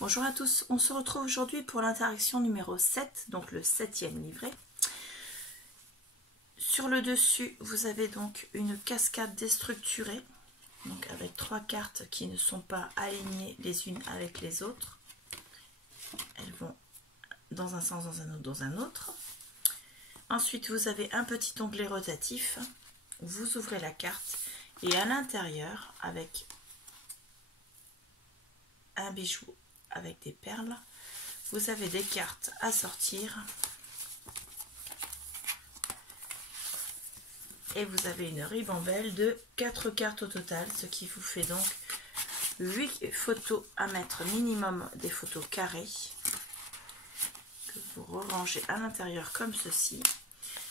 Bonjour à tous, on se retrouve aujourd'hui pour l'interaction numéro 7, donc le 7e livret. Sur le dessus, vous avez donc une cascade déstructurée, donc avec 3 cartes qui ne sont pas alignées les unes avec les autres. Elles vont dans un sens, dans un autre, dans un autre. Ensuite, vous avez un petit onglet rotatif. Vous ouvrez la carte et à l'intérieur, avec un bijou avec des perles, vous avez des cartes à sortir et vous avez une ribambelle de 4 cartes au total, ce qui vous fait donc 8 photos à mettre minimum, des photos carrées que vous rangez à l'intérieur comme ceci.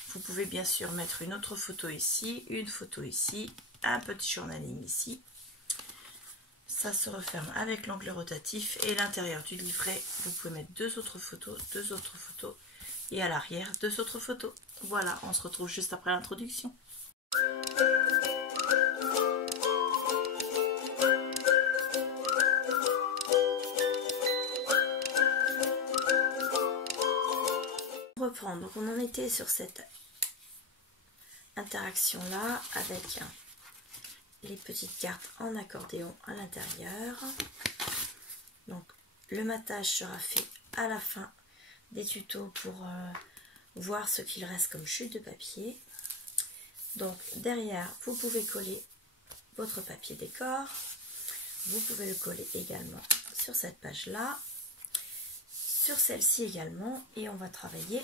Vous pouvez bien sûr mettre une autre photo ici, une photo ici, un petit journaling ici. Ça se referme avec l'onglet rotatif et l'intérieur du livret, vous pouvez mettre deux autres photos et à l'arrière 2 autres photos. Voilà, on se retrouve juste après l'introduction. On reprend, donc on en était sur cette interaction là avec les petites cartes en accordéon à l'intérieur. Donc le matage sera fait à la fin des tutos pour voir ce qu'il reste comme chute de papier. Donc derrière, vous pouvez coller votre papier décor. Vous pouvez le coller également sur cette page là, sur celle-ci également, et on va travailler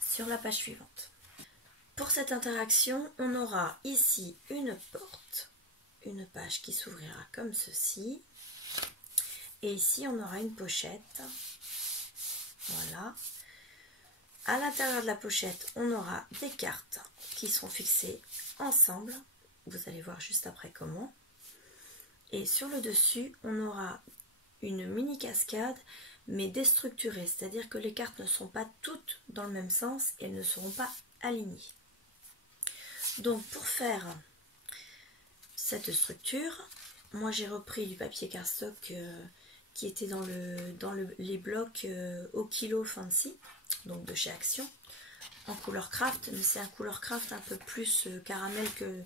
sur la page suivante. Pour cette interaction, on aura ici une porte, une page qui s'ouvrira comme ceci. Et ici, on aura une pochette. Voilà. À l'intérieur de la pochette, on aura des cartes qui seront fixées ensemble. Vous allez voir juste après comment. Et sur le dessus, on aura une mini cascade, mais déstructurée. C'est-à-dire que les cartes ne sont pas toutes dans le même sens et elles ne seront pas alignées. Donc pour faire cette structure, moi j'ai repris du papier cardstock qui était dans les blocs au kilo fancy, donc de chez Action, en couleur craft, mais c'est un couleur craft un peu plus caramel que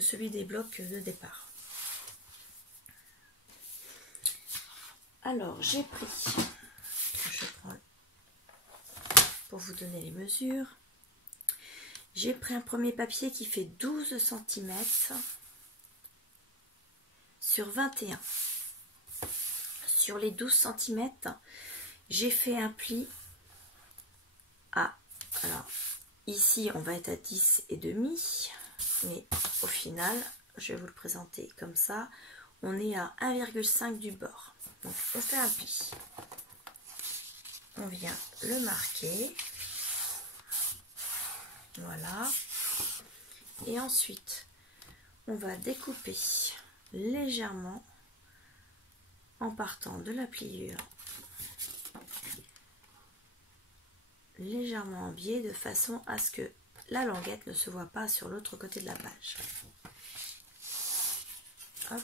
celui des blocs de départ. Alors j'ai pris, je prends pour vous donner les mesures. J'ai pris un premier papier qui fait 12 cm sur 21. Sur les 12 cm, j'ai fait un pli à... Alors, ici, on va être à 10,5, mais au final, je vais vous le présenter comme ça. On est à 1,5 du bord. Donc, on fait un pli. On vient le marquer. Voilà, et ensuite on va découper légèrement en partant de la pliure, légèrement en biais, de façon à ce que la languette ne se voit pas sur l'autre côté de la page. Hop.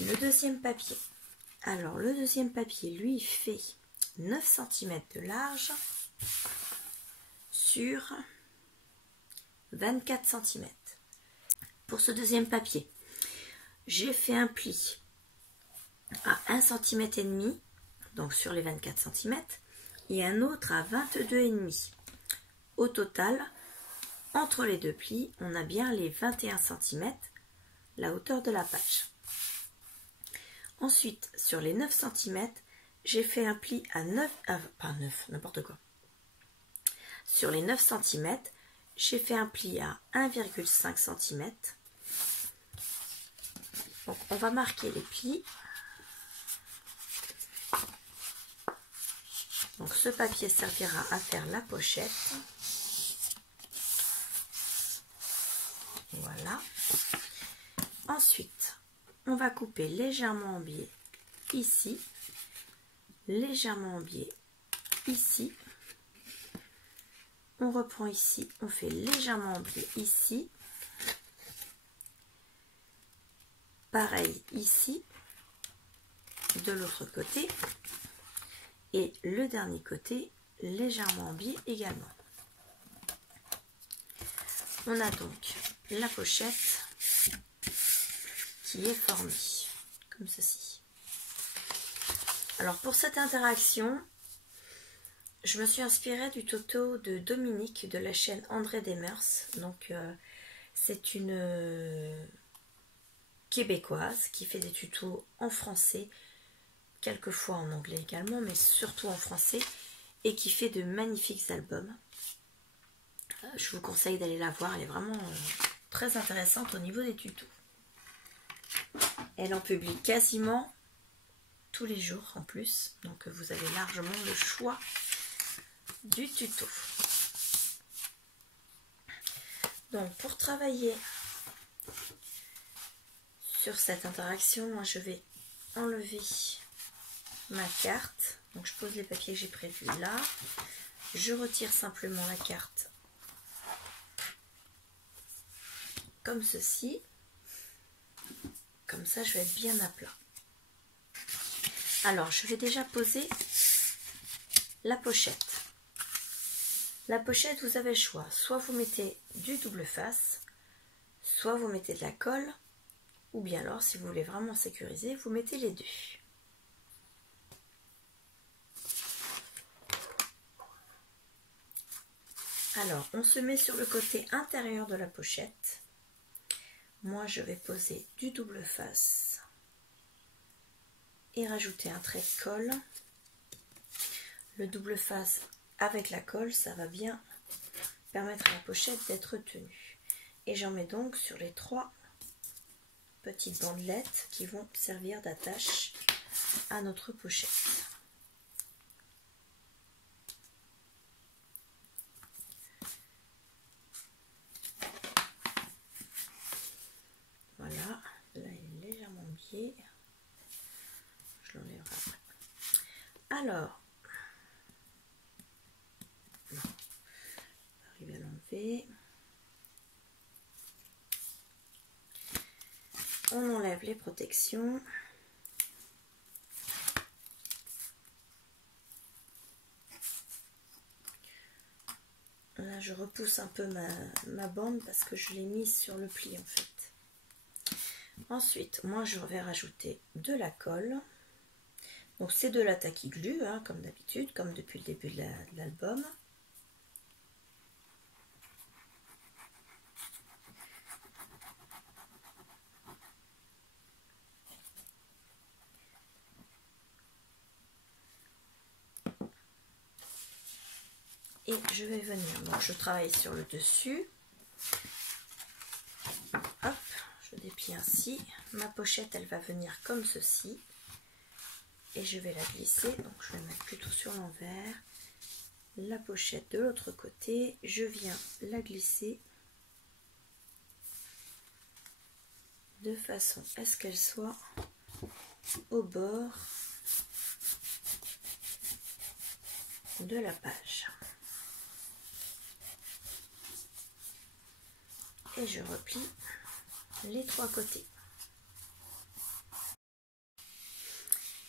Le deuxième papier, alors le deuxième papier lui fait 9 cm de large sur 24 cm. Pour ce deuxième papier, j'ai fait un pli à 1,5 cm, donc sur les 24 cm, et un autre à 22,5. Au total, entre les deux plis, on a bien les 21 cm, la hauteur de la page. Ensuite, sur les 9 cm, j'ai fait un pli à 9, pas 9, n'importe quoi. Sur les 9 cm, j'ai fait un pli à 1,5 cm. Donc on va marquer les plis. Donc ce papier servira à faire la pochette. Voilà. Ensuite, on va couper légèrement en biais ici, légèrement en biais ici. On reprend ici, on fait légèrement en biais ici. Pareil ici. de l'autre côté. Et le dernier côté légèrement en biais également. On a donc la pochette qui est formée comme ceci. Alors pour cette interaction, je me suis inspirée du Toto de Dominique de la chaîne André Demers. Donc c'est une québécoise qui fait des tutos en français, quelquefois en anglais également, mais surtout en français, et qui fait de magnifiques albums. Je vous conseille d'aller la voir, elle est vraiment très intéressante au niveau des tutos. Elle en publie quasiment tous les jours en plus, donc vous avez largement le choix du tuto. Donc pour travailler sur cette interaction, moi je vais enlever ma carte. Donc je pose les papiers que j'ai prévus là. Je retire simplement la carte comme ceci. Comme ça je vais être bien à plat. Alors je vais déjà poser la pochette. La pochette, vous avez le choix. Soit vous mettez du double face, soit vous mettez de la colle, ou bien alors si vous voulez vraiment sécuriser, vous mettez les deux. Alors, on se met sur le côté intérieur de la pochette. Moi, je vais poser du double face et rajouter un trait de colle. Le double face avec la colle, ça va bien permettre à la pochette d'être tenue. Et j'en mets donc sur les 3 petites bandelettes qui vont servir d'attache à notre pochette. Voilà, là il est légèrement biais. Je l'enlèverai après. Alors, non, on va arriver à l'enlever. On enlève les protections. Là, je repousse un peu ma bande parce que je l'ai mise sur le pli en fait. Ensuite, moi je vais rajouter de la colle. Donc c'est de la tacky glue, hein, comme d'habitude, comme depuis le début de l'album. Et je vais venir, donc je travaille sur le dessus. Hop, je déplie ainsi. Ma pochette, elle va venir comme ceci. Et je vais la glisser, donc je vais la mettre plutôt sur l'envers. La pochette de l'autre côté, je viens la glisser de façon à ce qu'elle soit au bord de la page. Et je replie les 3 côtés.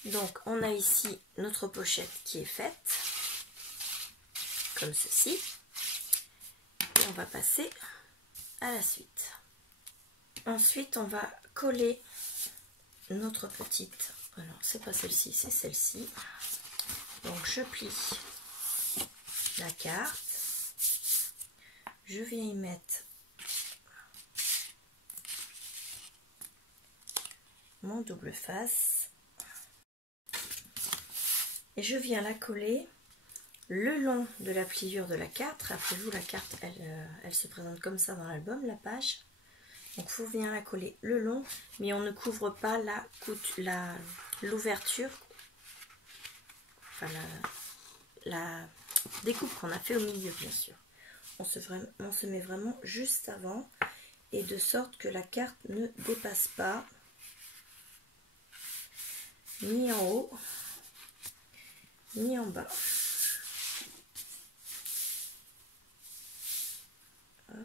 Donc on a ici notre pochette qui est faite, comme ceci. Et on va passer à la suite. Ensuite on va coller notre petite, alors c'est pas celle-ci, c'est celle-ci. Donc je plie la carte, je viens y mettre mon double face et je viens la coller le long de la pliure de la carte. Rappelez-vous, la carte elle se présente comme ça dans l'album, la page. Donc vous venez la coller le long, mais on ne couvre pas l'ouverture, enfin la découpe qu'on a fait au milieu, bien sûr. On se met vraiment juste avant, et de sorte que la carte ne dépasse pas ni en haut ni en bas. Hop.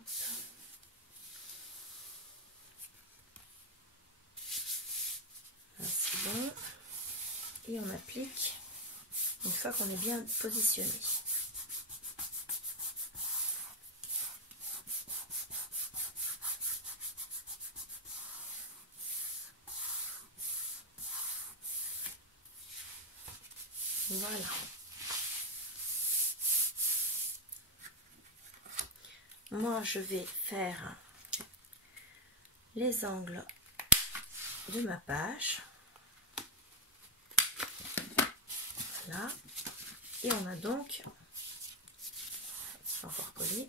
Là, c'est bon. et on applique une fois qu'on est bien positionné. Voilà. Moi, je vais faire les angles de ma page. Voilà. Et on a donc, encore collé,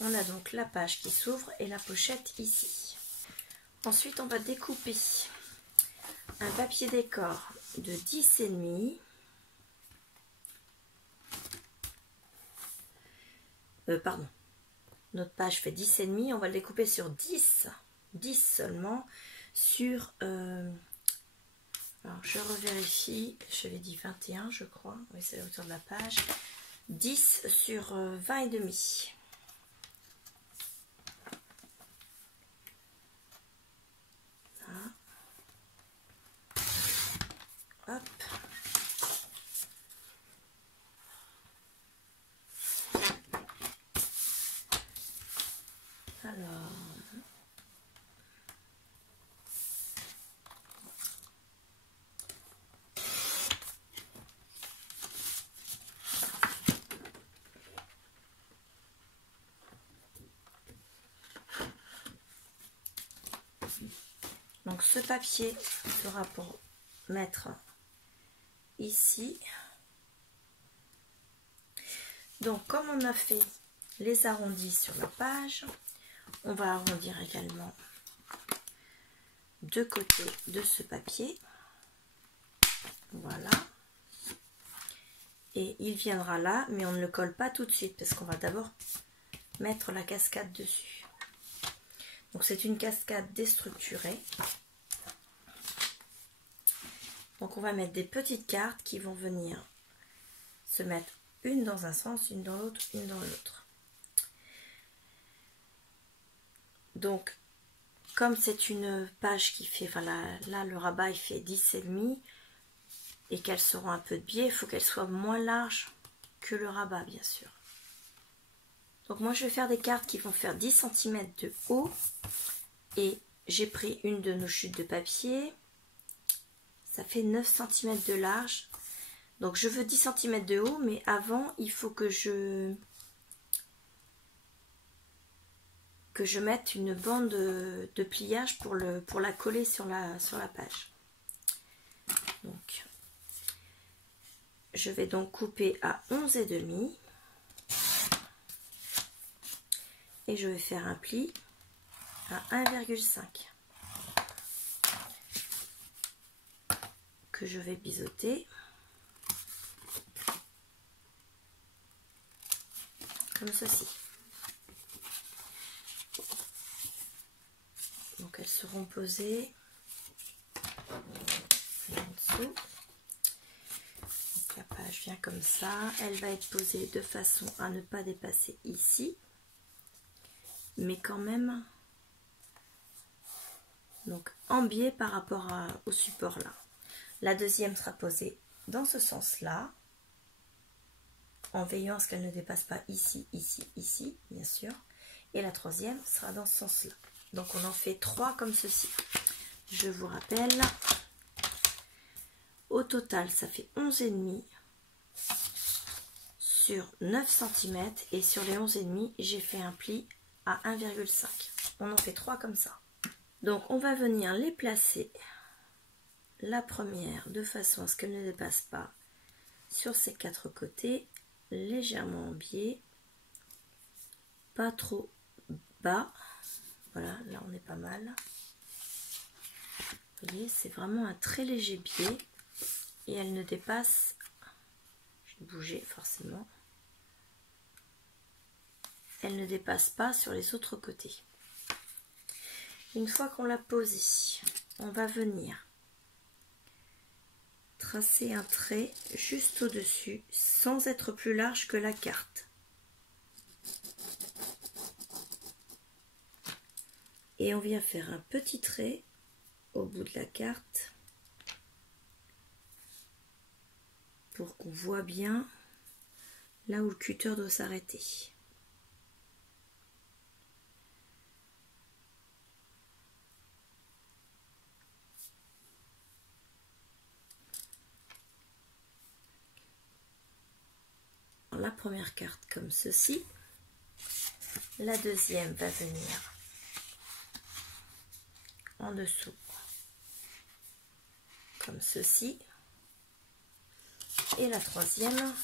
on a donc la page qui s'ouvre et la pochette ici. Ensuite, on va découper un papier décor de 10,5. Pardon, notre page fait 10,5, on va le découper sur 10 seulement, sur, alors je revérifie, je l'ai dit 21 je crois, oui c'est la hauteur de la page, 10 sur 20,5. Hop. Alors, donc ce papier sera pour mettre ici. Donc comme on a fait les arrondis sur la page, on va arrondir également deux côtés de ce papier. Voilà. Et il viendra là, mais on ne le colle pas tout de suite parce qu'on va d'abord mettre la cascade dessus. Donc c'est une cascade déstructurée. Donc on va mettre des petites cartes qui vont venir se mettre une dans un sens, une dans l'autre, une dans l'autre. Donc comme c'est une page qui fait, enfin là le rabat il fait 10,5 et qu'elles seront un peu de biais, il faut qu'elles soient moins larges que le rabat bien sûr. Donc moi je vais faire des cartes qui vont faire 10 cm de haut et j'ai pris une de nos chutes de papier, ça fait 9 cm de large. Donc je veux 10 cm de haut, mais avant il faut que je mette une bande de pliage pour la coller sur la page. Donc je vais donc couper à 11,5 et je vais faire un pli à 1,5 que je vais biseauter comme ceci. Donc elles seront posées en dessous. Donc la page vient comme ça, elle va être posée de façon à ne pas dépasser ici, mais quand même donc en biais par rapport au support là. La deuxième sera posée dans ce sens là, en veillant à ce qu'elle ne dépasse pas ici, ici, ici, bien sûr. Et la troisième sera dans ce sens là. Donc on en fait 3 comme ceci. Je vous rappelle, au total ça fait 11,5 sur 9 cm et sur les 11,5 j'ai fait un pli à 1,5. On en fait 3 comme ça. Donc on va venir les placer, la première de façon à ce qu'elle ne dépasse pas sur ces 4 côtés, légèrement en biais, pas trop bas. Voilà, là on est pas mal. Vous voyez, c'est vraiment un très léger biais et elle ne dépasse, je vais bouger forcément, elle ne dépasse pas sur les autres côtés. Une fois qu'on l'a posée, on va venir tracer un trait juste au-dessus sans être plus large que la carte. Et on vient faire un petit trait au bout de la carte pour qu'on voit bien là où le cutter doit s'arrêter. La première carte comme ceci, la deuxième va venir en dessous comme ceci, et la troisième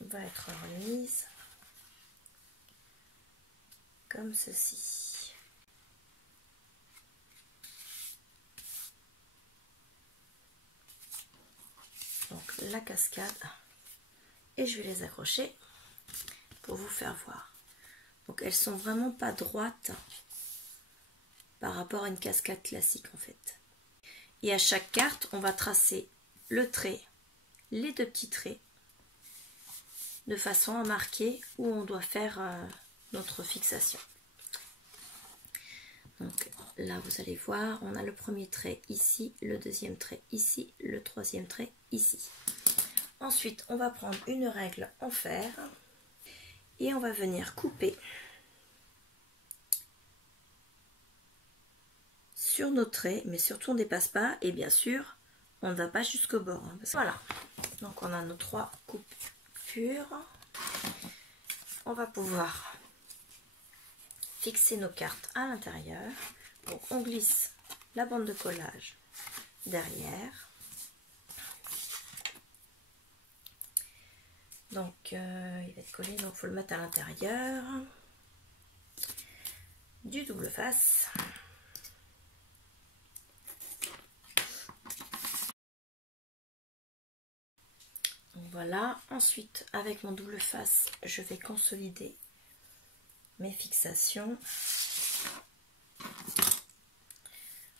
va être remise comme ceci. Donc la cascade, et je vais les accrocher pour vous faire voir. Donc elles sont vraiment pas droites par rapport à une cascade classique en fait. Et à chaque carte, on va tracer le trait, les deux petits traits, de façon à marquer où on doit faire notre fixation. Donc là, vous allez voir, on a le premier trait ici, le deuxième trait ici, le troisième trait ici. Ensuite, on va prendre une règle en fer et on va venir couper sur nos traits, mais surtout on ne dépasse pas, et bien sûr, on ne va pas jusqu'au bord. Hein, voilà, donc on a nos 3 coupures. On va pouvoir fixer nos cartes à l'intérieur. Donc on glisse la bande de collage derrière. Donc il va être collé, donc il faut le mettre à l'intérieur du double face. Donc voilà, ensuite avec mon double face, je vais consolider mes fixations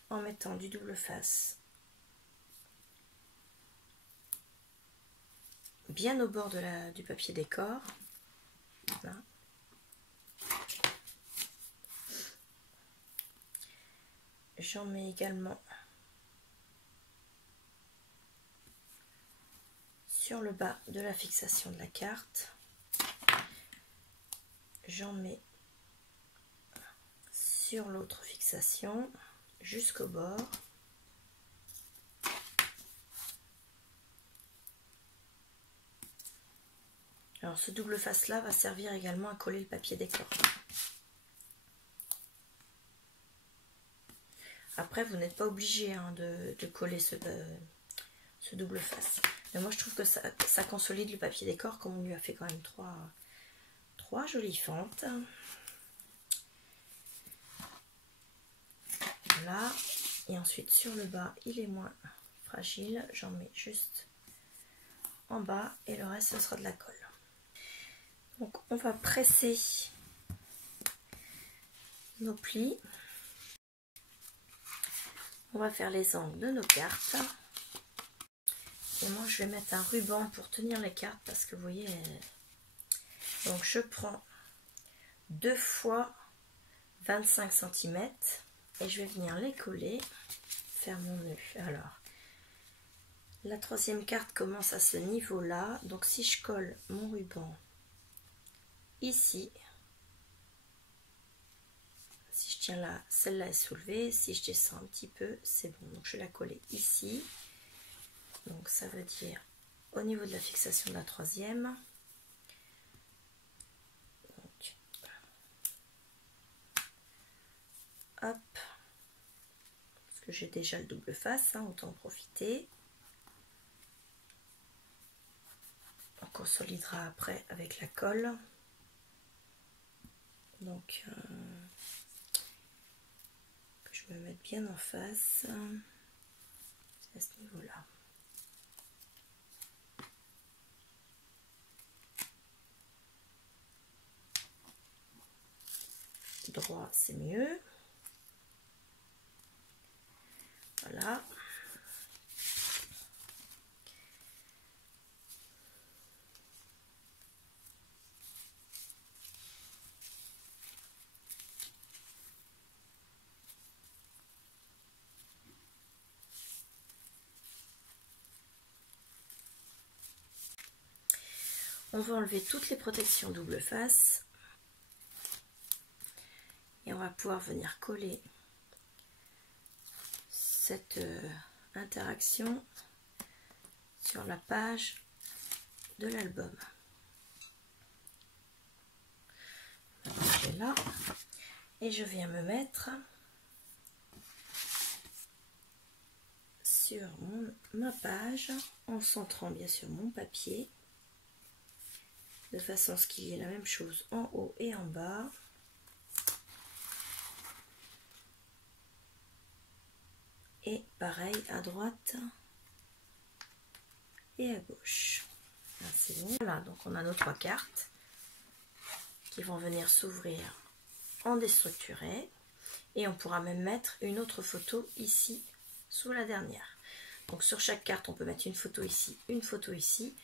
en mettant du double face bien au bord de du papier décor. Là. J'en mets également sur le bas de la fixation de la carte. J'en mets sur l'autre fixation jusqu'au bord. Alors ce double face là va servir également à coller le papier décor. Après vous n'êtes pas obligé hein, de coller ce double face. Mais moi je trouve que ça consolide le papier décor, comme on lui a fait quand même trois jolies fentes. Voilà. Et ensuite sur le bas il est moins fragile, j'en mets juste en bas et le reste ce sera de la colle. Donc on va presser nos plis. On va faire les angles de nos cartes. Et moi je vais mettre un ruban pour tenir les cartes parce que vous voyez, donc je prends 2 fois 25 cm et je vais venir les coller, faire mon nœud. Alors la troisième carte commence à ce niveau là, donc si je colle mon ruban ici, si je tiens là, celle-là est soulevée, si je descends un petit peu c'est bon, donc je vais la coller ici. Donc ça veut dire au niveau de la fixation de la troisième. Donc, hop, parce que j'ai déjà le double face, hein, autant en profiter. On consolidera après avec la colle. Donc que je me mette bien en face. C'est à ce niveau-là. Droit c'est mieux. Voilà. on va enlever toutes les protections double face. Et on va pouvoir venir coller cette interaction sur la page de l'album. Là, et je viens me mettre sur ma page en centrant bien sûr mon papier de façon à ce qu'il y ait la même chose en haut et en bas. Et pareil à droite et à gauche. Là, c'est bon. Voilà, donc on a nos 3 cartes qui vont venir s'ouvrir en déstructuré. Et on pourra même mettre une autre photo ici sous la dernière. Donc sur chaque carte, on peut mettre une photo ici, une photo ici.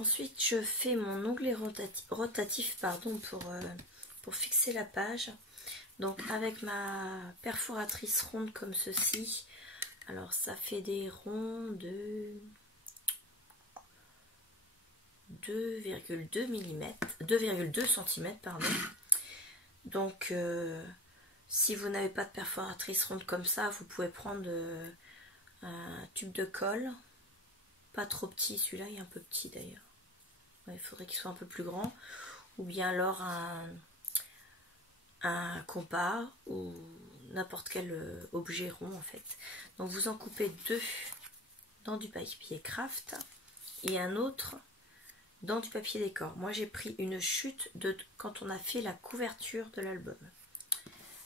Ensuite, je fais mon onglet rotatif pardon, pour fixer la page. Donc avec ma perforatrice ronde comme ceci, alors ça fait des ronds de 2,2 mm, 2,2 cm pardon. Donc si vous n'avez pas de perforatrice ronde comme ça, vous pouvez prendre un tube de colle, pas trop petit, celui-là il est un peu petit d'ailleurs. Ouais, il faudrait qu'il soit un peu plus grand, ou bien alors un compas ou n'importe quel objet rond en fait. Donc vous en coupez 2 dans du papier craft et un autre dans du papier décor. Moi j'ai pris une chute de quand on a fait la couverture de l'album.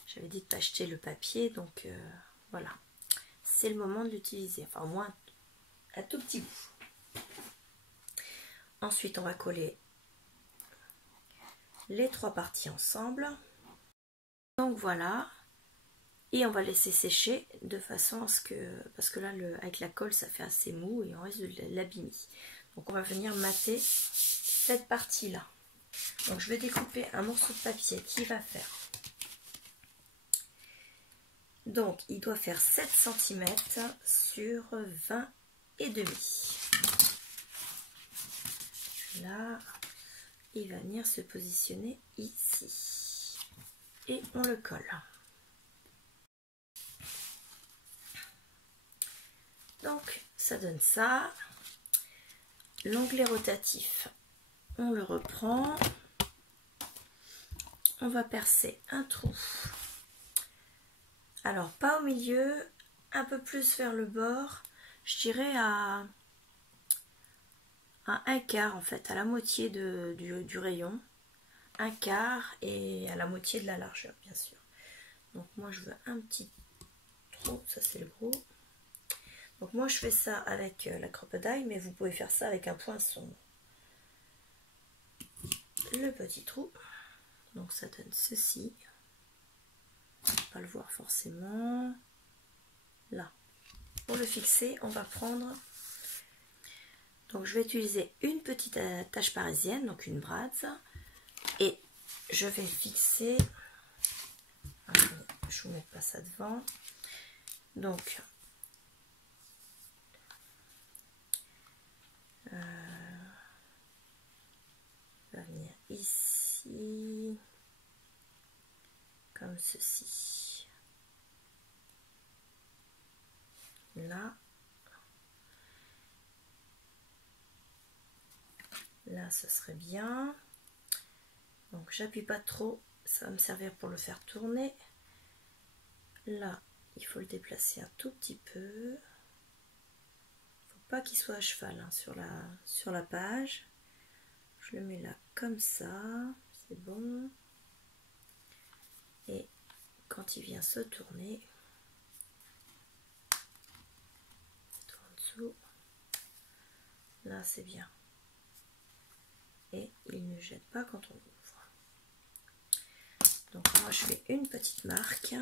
J'avais dit de pas acheter le papier, donc voilà. C'est le moment de l'utiliser, enfin au moins un tout petit bout. Ensuite on va coller les 3 parties ensemble. Donc voilà, et on va laisser sécher de façon à ce que, parce que là avec la colle ça fait assez mou et on risque de l'abîmer. Donc on va venir mater cette partie là. Donc je vais découper un morceau de papier qui va faire, donc il doit faire 7 cm sur 20 et demi. Là il va venir se positionner ici et on le colle. Donc ça donne ça. L'onglet rotatif, on le reprend, on va percer un trou, alors pas au milieu, un peu plus vers le bord, je dirais à un quart en fait, à la moitié du rayon, un quart et à la moitié de la largeur bien sûr. Donc moi je veux un petit trou, ça c'est le gros. Donc moi je fais ça avec la crocodile, mais vous pouvez faire ça avec un poinçon. Le petit trou, donc ça donne ceci. On va pas le voir forcément. Là. Pour le fixer, on va prendre. Donc je vais utiliser une petite tache parisienne, donc une brasse, et je vais fixer. Je vous mets pas ça devant. Donc va venir ici comme ceci, là ce serait bien. Donc j'appuie pas trop, ça va me servir pour le faire tourner. Là il faut le déplacer un tout petit peu, faut pas qu'il soit à cheval hein, sur la page. Je le mets là comme ça, c'est bon. Et quand il vient se tourner, tout en dessous, là c'est bien. Et il ne jette pas quand on ouvre. Donc moi je fais une petite marque.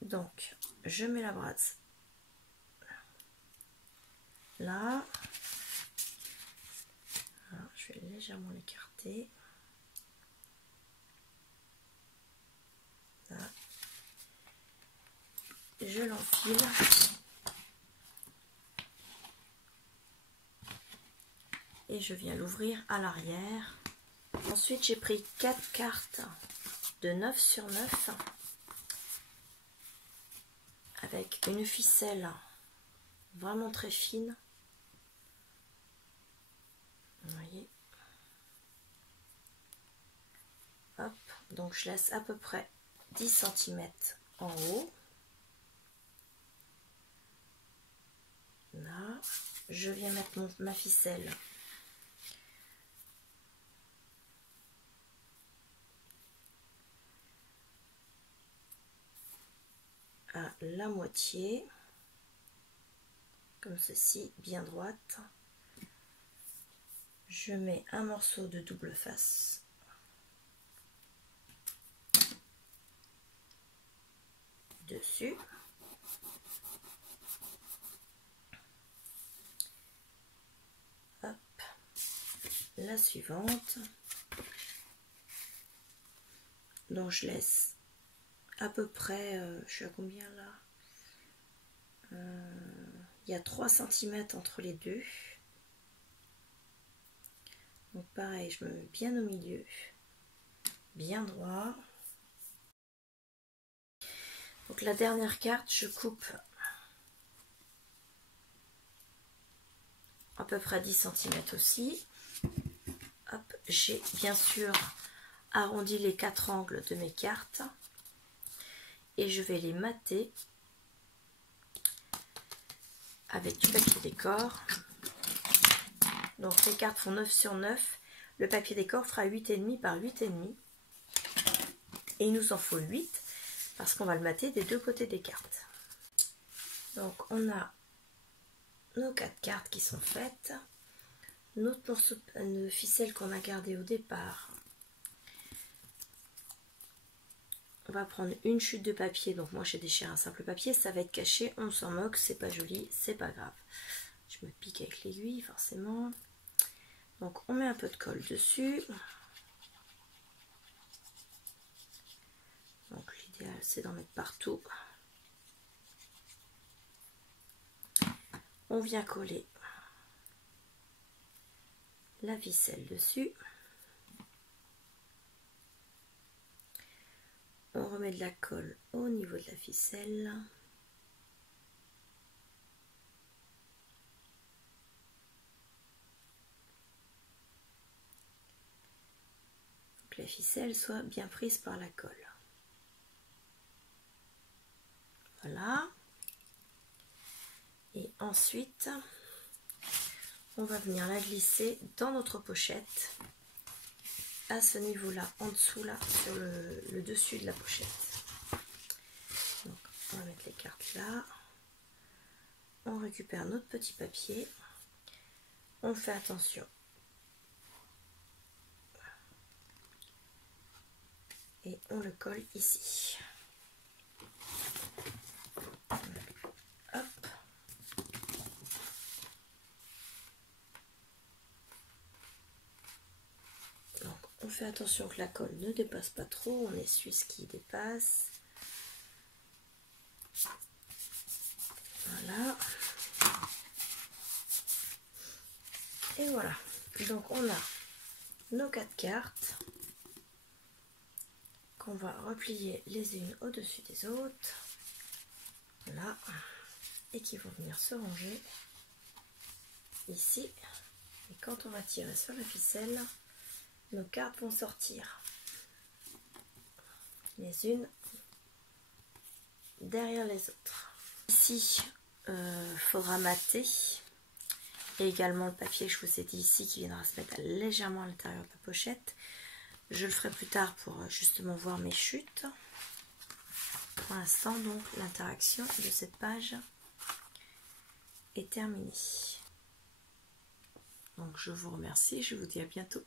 Donc je mets la brasse là. Alors, je vais légèrement l'écarter. Là. Je l'enfile. je viens l'ouvrir à l'arrière. Ensuite, j'ai pris 4 cartes de 9 sur 9 avec une ficelle vraiment très fine. Vous voyez. Hop, donc je laisse à peu près 10 cm en haut. Là, je viens mettre ma ficelle à la moitié, comme ceci, bien droite. Je mets un morceau de double face dessus. Hop, la suivante. Donc je laisse à peu près, je suis à combien là? Il y a 3 cm entre les deux. Donc pareil, je me mets bien au milieu, bien droit. Donc la dernière carte, je coupe à peu près 10 cm aussi. Hop, j'ai bien sûr arrondi les 4 angles de mes cartes et je vais les mater avec du papier décor. Donc les cartes font 9 sur 9, le papier décor fera 8,5 par 8,5 et il nous en faut 8 parce qu'on va le mater des deux côtés des cartes. Donc on a nos 4 cartes qui sont faites, notre morceau de ficelle qu'on a gardé au départ. On va prendre une chute de papier, donc moi j'ai déchiré un simple papier, ça va être caché, on s'en moque, c'est pas joli, c'est pas grave. Je me pique avec l'aiguille forcément. Donc on met un peu de colle dessus. Donc l'idéal c'est d'en mettre partout. On vient coller la ficelle dessus. On remet de la colle au niveau de la ficelle. Faut que la ficelle soit bien prise par la colle. Voilà. Et ensuite, on va venir la glisser dans notre pochette. À ce niveau-là, en dessous là, sur le dessus de la pochette. Donc, on va mettre les cartes là. On récupère notre petit papier. On fait attention. Et on le colle ici. Hop. Donc, on fait attention que la colle ne dépasse pas trop. On essuie ce qui dépasse. Voilà. Et voilà. Donc, on a nos 4 cartes qu'on va replier les unes au-dessus des autres. Voilà. Et qui vont venir se ranger ici. Et quand on va tirer sur la ficelle, nos cartes vont sortir les unes derrière les autres. Ici, faudra mater. Et également le papier que je vous ai dit ici qui viendra se mettre légèrement à l'intérieur de la pochette. Je le ferai plus tard pour justement voir mes chutes. Pour l'instant, donc, l'interaction de cette page est terminée. Donc, je vous remercie, je vous dis à bientôt.